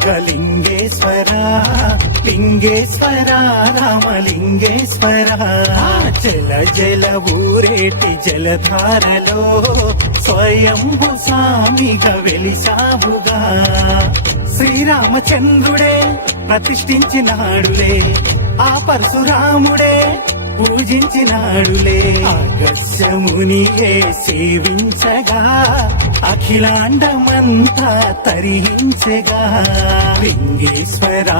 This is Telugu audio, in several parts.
బుగ్గలింగేశ్వర లింగేశ్వర రామలింగేశ్వర. జల జల ఊరేటి జలధారలో స్వయంభు స్వామిగా వెలిసావుగా శ్రీరామచంద్రుడే ప్రతిష్ఠించినాడులే. ఆ పరశురాముడే పూజించినాడులే. ఆకర్షమునియే సేవించగా అఖిలాండమంతా తరించగా లింగేశ్వర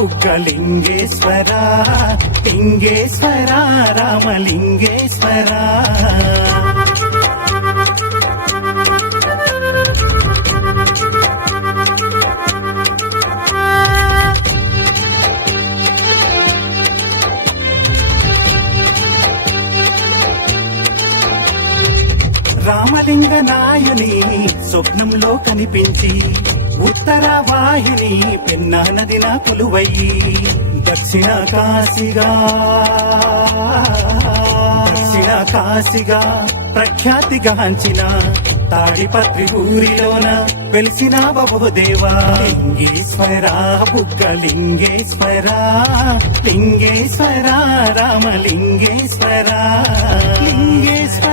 బుగ్గలింగేశ్వర లింగేశ్వర రామలింగేశ్వర. రామలింగ నాయుని స్వప్నంలో కనిపించి ఉత్తర వాహిని పెన్నా నదిన కొలువయ్యి దక్షిణ కాశీగా దక్షిణ కాశీగా ప్రఖ్యాతిగాంచిన తాడిపత్రి ఊరిలోన వెలిసిన బబోదేవా లింగేశ్వరా బుగ్గ లింగేశ్వరా లింగేశ్వర రామలింగేశ్వర లింగేశ్వర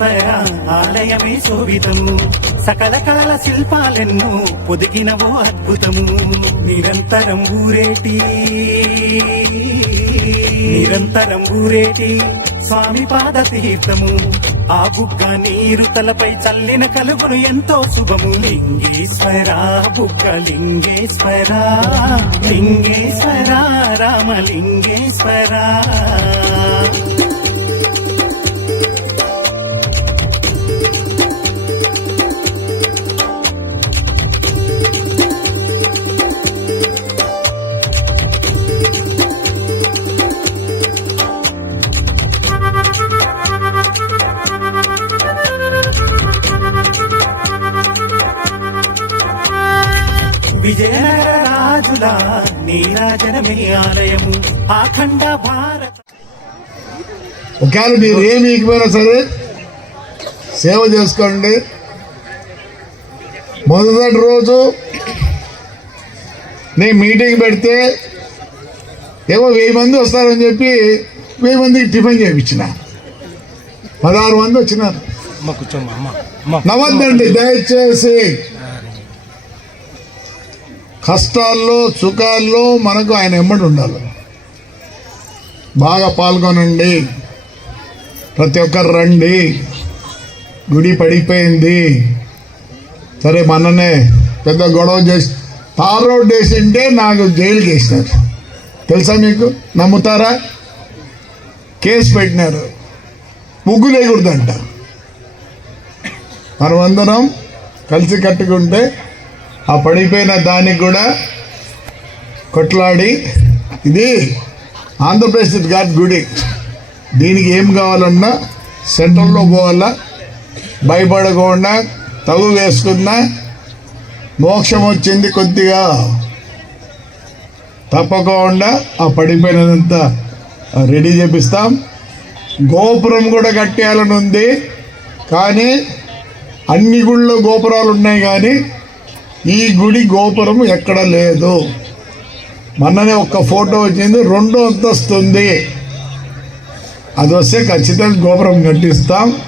బుగ్గరామలింగేశ్వర ఆలయమే శోభితము సకల కళల శిల్పాలెన్నో పొదిగినవో అద్భుతము. నిరంతరం ఊరేటి. నిరంతరం ఊరేటి స్వామి పాద తీర్థము ఆ బుగ్గ నీరు తలపై చల్లిన కలుగును ఎంతో శుభము. లింగేశ్వరా బుగ్గ లింగేశ్వరా. లింగేశ్వరా రామలింగేశ్వర విజయనగర ఆలయము. అఖండ భారత ఒకవేళ మీరు ఏమి ఇకపోయినా సరే సేవ చేసుకోండి. మొదటి రోజు నేను మీటింగ్ పెడితే ఏమో వెయ్యి మంది వస్తారని చెప్పి వెయ్యి మందికి టిఫిన్ చేయించిన. పదహారు మంది వచ్చినారు. అమ్మ కూర్చోమ్మ అమ్మ. అమ్మ. నవ్వద్దండి దయచేసి. కష్టాల్లో సుఖాల్లో మనకు ఆయన ఎమ్మడి ఉండాలి. బాగా పాల్గొనండి. ప్రతి ఒక్కరు రండి. గుడి పడిపోయింది. సరే మననే పెద్ద గొడవ చేసి తార్ రోడ్ వేసింటే నాకు జైలుకి వేసినారు తెలుసా మీకు? నమ్ముతారా? కేసు పెట్టినారు. ముగ్గులు వేయకూడదంట. మనమందరం కలిసి కట్టుకుంటే ఆ పడిపోయిన దానికి కూడా కొట్లాడి ఇది ఆంధ్రప్రదేశ్ గాడ్ గుడి. దీనికి ఏం కావాలన్నా సెంట్రల్లో పోవాలా భయపడకుండా తగు వేసుకున్నా మోక్షం వచ్చింది కొద్దిగా. తప్పకుండా ఆ పడిపోయినదంతా రెడీ చేపిస్తాం. గోపురం కూడా కట్టేయాలని ఉంది కానీ అన్ని గుళ్ళో గోపురాలు ఉన్నాయి కానీ ఈ గుడి గోపురం ఎక్కడ లేదు. మొన్ననే ఒక్క ఫోటో వచ్చింది రెండో అంతస్తుంది అది వస్తే ఖచ్చితంగా గోపురం కట్టిస్తాం.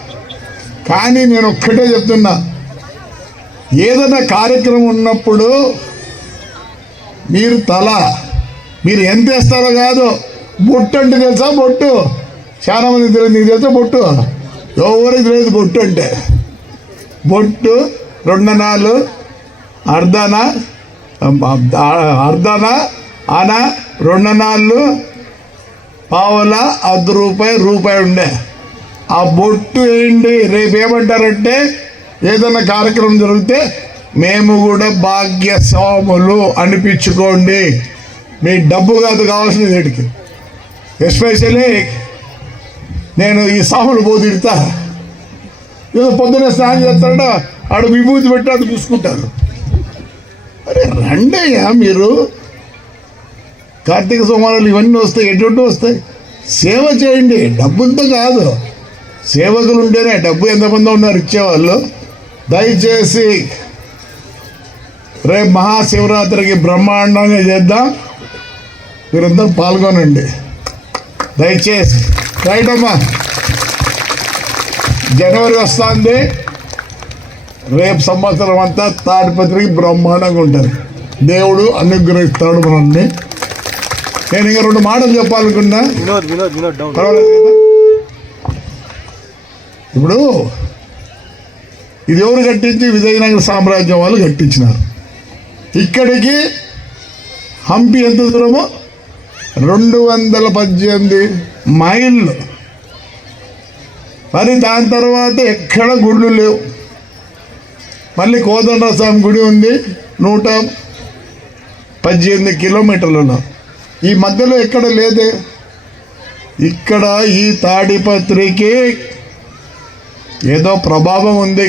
కానీ నేను ఒక్కటే చెప్తున్నా ఏదైనా కార్యక్రమం ఉన్నప్పుడు మీరు తల మీరు ఎంత వేస్తారో కాదు బొట్టు అంటే తెలుసా బొట్టు? చాలామంది తెలియదు నీకు తెలుసా బొట్టు? ఎవరికి తెలియదు బొట్టు అంటే? బొట్టు రెండు నాలుగు అర్ధన అర్ధన అన రెండు నాళ్ళు పావుల అర్ధ రూపాయి రూపాయి ఉండే. ఆ బొట్టు ఏంటి? రేపు ఏమంటారంటే ఏదైనా కార్యక్రమం జరిగితే మేము కూడా భాగ్యస్వాములు అనిపించుకోండి. మీ డబ్బు కాదు కావాల్సింది వీటికి. ఎస్పెషలీ నేను ఈ సాములు బోధిడతా ఏదో పొద్దున్నే స్నానం చేస్తాడో ఆడు విభూతి పెట్టి అది చూసుకుంటారు అరే రండయ్యా మీరు? కార్తీక సోమవారాలు ఇవన్నీ వస్తాయి ఎటువంటి వస్తాయి? సేవ చేయండి డబ్బులతో కాదు. సేవకులు ఉంటేనే డబ్బు ఎంతమంది ఉన్నారు ఇచ్చేవాళ్ళు. దయచేసి రేపు మహాశివరాత్రికి బ్రహ్మాండంగా చేద్దాం. మీరందరూ పాల్గొనండి. దయచేసి. రైట్ అమ్మా. జనవరి వస్తుంది. రేపు సంవత్సరం అంతా తాడిపత్రికి బ్రహ్మాండంగా ఉంటుంది దేవుడు అనుగ్రహిస్తాడు మనల్ని. నేను ఇంకా రెండు మాటలు చెప్పాలనుకున్నా? ఇప్పుడు ఇది ఎవరు కట్టించి? విజయనగర సామ్రాజ్యం వాళ్ళు కట్టించినారు. ఇక్కడికి హంపి ఎంత దూరము? రెండు వందల పద్దెనిమిది మైళ్ళు. మరి దాని తర్వాత ఎక్కడ గుళ్ళు లేవు. మళ్ళీ కోదండ స్వామి గుడి ఉంది నూట పద్దెనిమిది కిలోమీటర్లలో. ఈ మధ్యలో ఎక్కడ లేదే? ఇక్కడ ఈ తాడిపత్రికి ఏదో ప్రభావం ఉంది.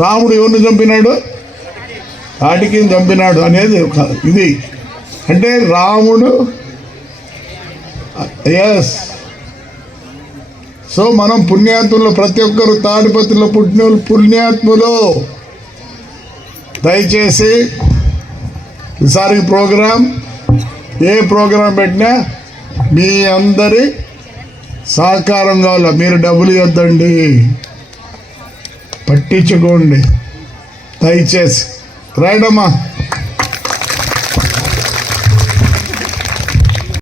రాముడు ఎవరిని చంపినాడు? తాటికి చంపినాడు అనేది ఒక ఇది. అంటే రాముడు ఎస్ సో మనం పుణ్యాత్ములు ప్రతి ఒక్కరు తాడిపత్రిలో పుట్టిన పుణ్యాత్ములు. దయచేసి ఈసారి ప్రోగ్రాం ఏ ప్రోగ్రాం పెట్టినా మీ అందరి సహకారం కావాల? మీరు డబ్బులు ఇవ్వద్దండి. పట్టించుకోండి. దయచేసి. రైడమ్మా